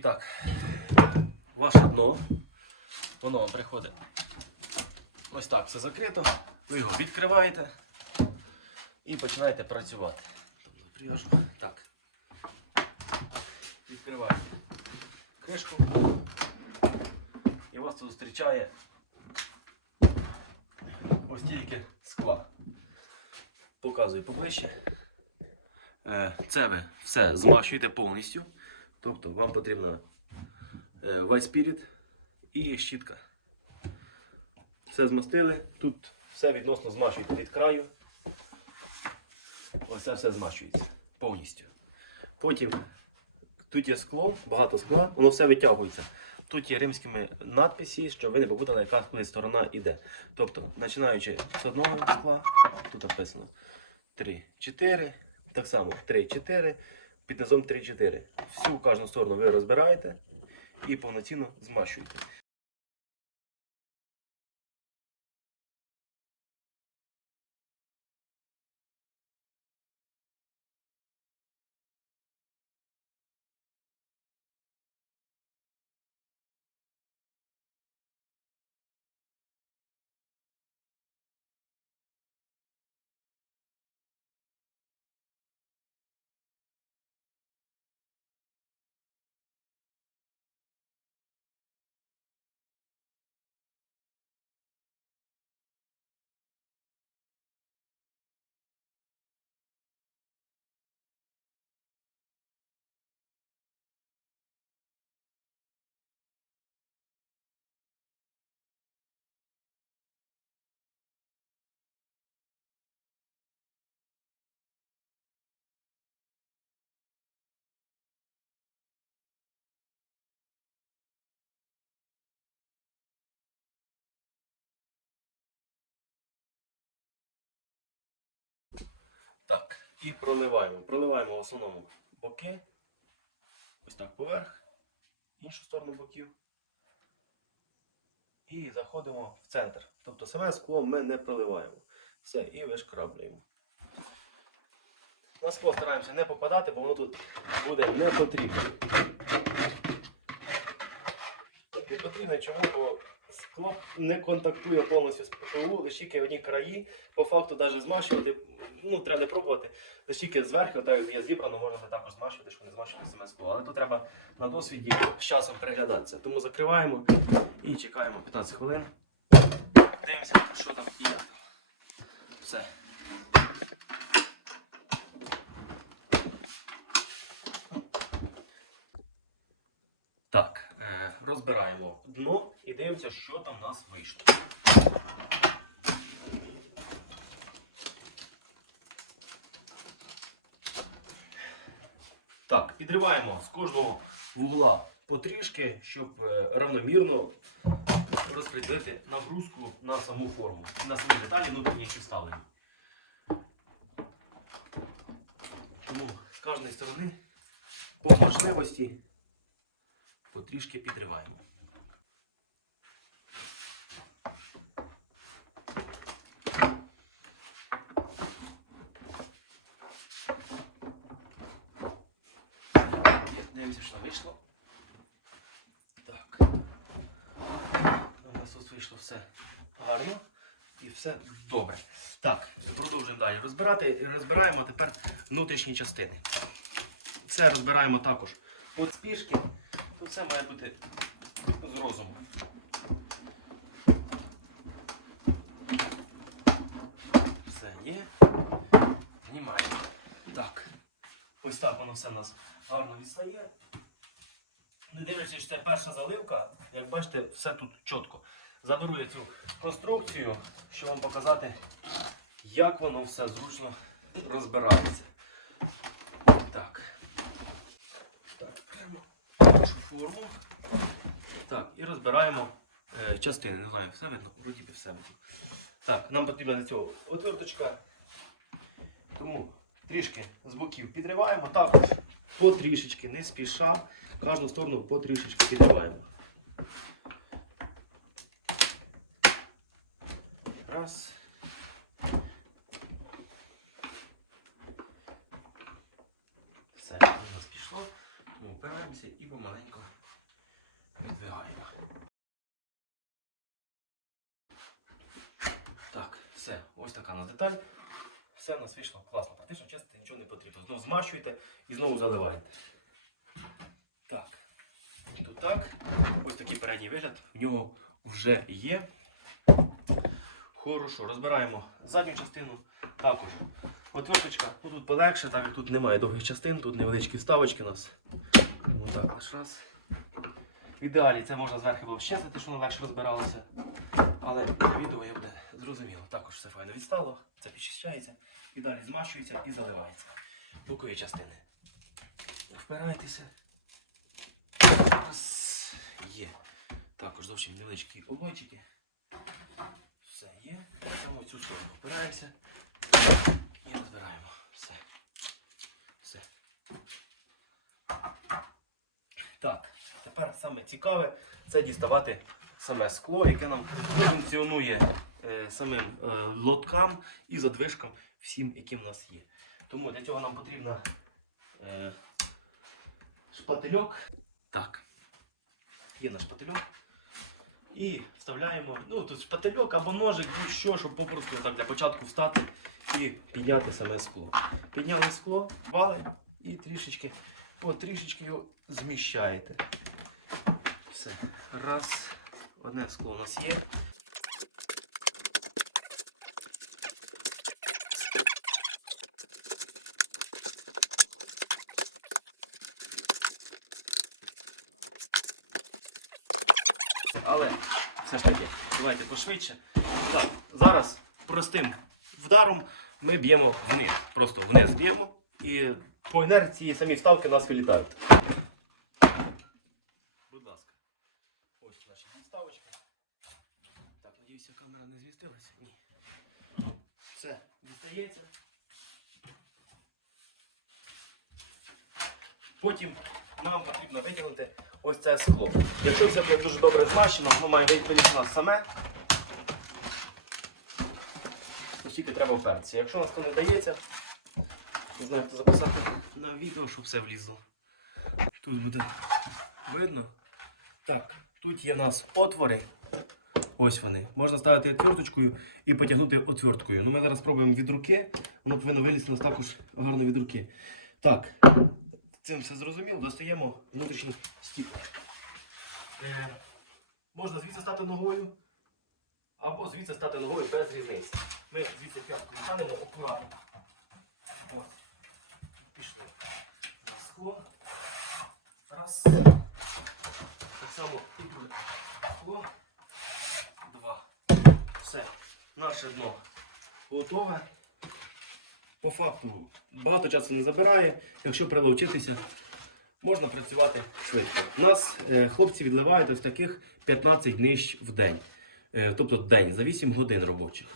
так, ваше дно, воно вам приходить. Ось так все закрито. Ви його відкриваєте і починаєте працювати. Тобто. Так. Відкриваєте кришку. І вас тут зустрічає ось тільки скла. Показую поближче. Е, Це ви все змащуєте повністю. Тобто вам потрібно е, White Spirit і щітка. Все змастили. Тут все відносно змащуєте від краю. Ось це все змащується повністю. Потім тут є скло, багато скла, воно все витягується. Тут є римськими надписи, щоб ви не попутали, яка сторона йде. Тобто, починаючи з одного скла, тут написано 3, 4, так само 3, 4, під низом 3, 4. Всю кожну сторону ви розбираєте і повноцінно змащуєте. І проливаємо. Проливаємо в основному боки. Ось так поверх, іншу сторону боків. І заходимо в центр. Тобто саме скло ми не проливаємо. Все, і вишкраблюємо. На скло стараємося не попадати, бо воно тут буде не потрібно. Не потрібно чому, бо скло не контактує повністю з ППУ, лише тільки одні краї. По факту навіть змащувати, ну треба не пробувати. Лише тільки зверху, так як є зібрано, можна також змащувати, щоб не змащувати саме скло. Але тут треба на досвіді з часом приглядатися. Тому закриваємо і чекаємо 15 хвилин. Дивимося, що там як. Все. Так, розбираємо дно і дивимося, що там в нас вийшло. Так, підриваємо з кожного вугла потрішки, щоб е, равномірно розподілити нагрузку на саму форму, на самі деталі внутрішні які вставлені. Тому з кожної сторони по можливості потрішки підриваємо. Дивимося, що вийшло. Так. У нас тут вийшло все гарно і все добре. Так, продовжуємо далі розбирати. Розбираємо тепер внутрішні частини. Все розбираємо також от спішки. Тут все має бути з розумом. Все є. Знімаємо. Так. Ось так воно все у нас гарно відстає. Не дивлячись, що це перша заливка, як бачите, все тут чітко. Заберу я цю конструкцію, щоб вам показати, як воно все зручно розбирається. Так. Так, беремо нашу форму. Так, і розбираємо е, частини. Не знаю, все видно, вроді би все видно. Так, нам потрібна для цього отверточка. Тому трішки з боків підриваємо. Також потрішечки, не спіша. Кожну сторону потрішечки підриваємо. Раз. Все, у нас пішло. Ми беремо. Зупиняємося і помаленьку відвигаємо. Так, все, ось така у нас деталь. Все у нас вийшло класно. Практично чистити нічого не потрібно. Знову змащуєте і знову заливаєте. Так. Тут так. Ось такий передній вигляд. В нього вже є. Хорошо, розбираємо задню частину. Також отверточка. Ну, тут полегше, так як тут немає довгих частин, тут невеличкі вставочки у нас. Ось так аж раз. В ідеалі це можна зверху було щезнити, щоб воно легше розбиралося. Але відео я буде зрозуміло. Також все файно відстало, це підчищається і далі змащується і заливається. Бокові частини. Впирайтеся. Є. Також зовсім невеличкі обойчики. Все є. Саме цю сторону впираємося і розбираємо. Все. Все. Так, тепер саме цікаве це діставати саме скло, яке нам функціонує самим е, лоткам і задвижкам всім, які в нас є. Тому для цього нам потрібно е, шпательок. Так, є наш шпательок. І вставляємо, ну тут шпательок або ножик, будь-що, щоб попросту так для початку встати і підняти саме скло. Підняли скло, вали і трішечки, от трішечки його зміщаєте. Все. Раз. Одне скло у нас є. Але все ж таки, давайте пошвидше. Так, зараз простим вдаром ми б'ємо вниз. Просто вниз б'ємо і по інерції самі вставки нас вилітають. Будь ласка. Ось наші вставочки. Так, надіюся, камера не змістилася. Ні. Все, дістається. Потім нам потрібно витягнути ось це скло. Якщо все буде дуже добре змащено, воно має вилізти у нас саме. Ось тільки треба впертися. Якщо у нас то не вдається, не знаю, як записати на відео, щоб все влізло. Тут буде видно. Так, тут є у нас отвори. Ось вони. Можна ставити отверточкою і потягнути отверткою. Ну, ми зараз спробуємо від руки. Воно повинно вилізти у нас також гарно від руки. Так, цим все зрозуміло. Достаємо внутрішній стік. Е, можна звідси стати ногою, або звідси стати ногою без різниці. Ми звідси п'ятку станемо акуратно. Ось. Пішли. На скло. Раз. Так само і друге. Скло. Два. Все. Наше дно готове. По факту багато часу не забирає. Якщо прилучитися, можна працювати швидко. У нас е, хлопці відливають ось таких 15 днищ в день. Е, тобто день за 8 годин робочих.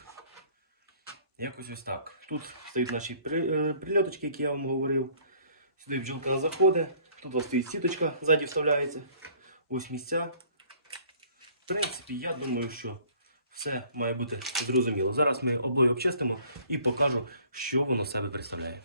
Якось ось так. Тут стоять наші при- е, прильоточки, які я вам говорив. Сюди бджілка на заходи. Тут у вас стоїть сіточка, ззаді вставляється. Ось місця. В принципі, я думаю, що все має бути зрозуміло. Зараз ми обоє обчистимо і покажу, що воно себе представляє.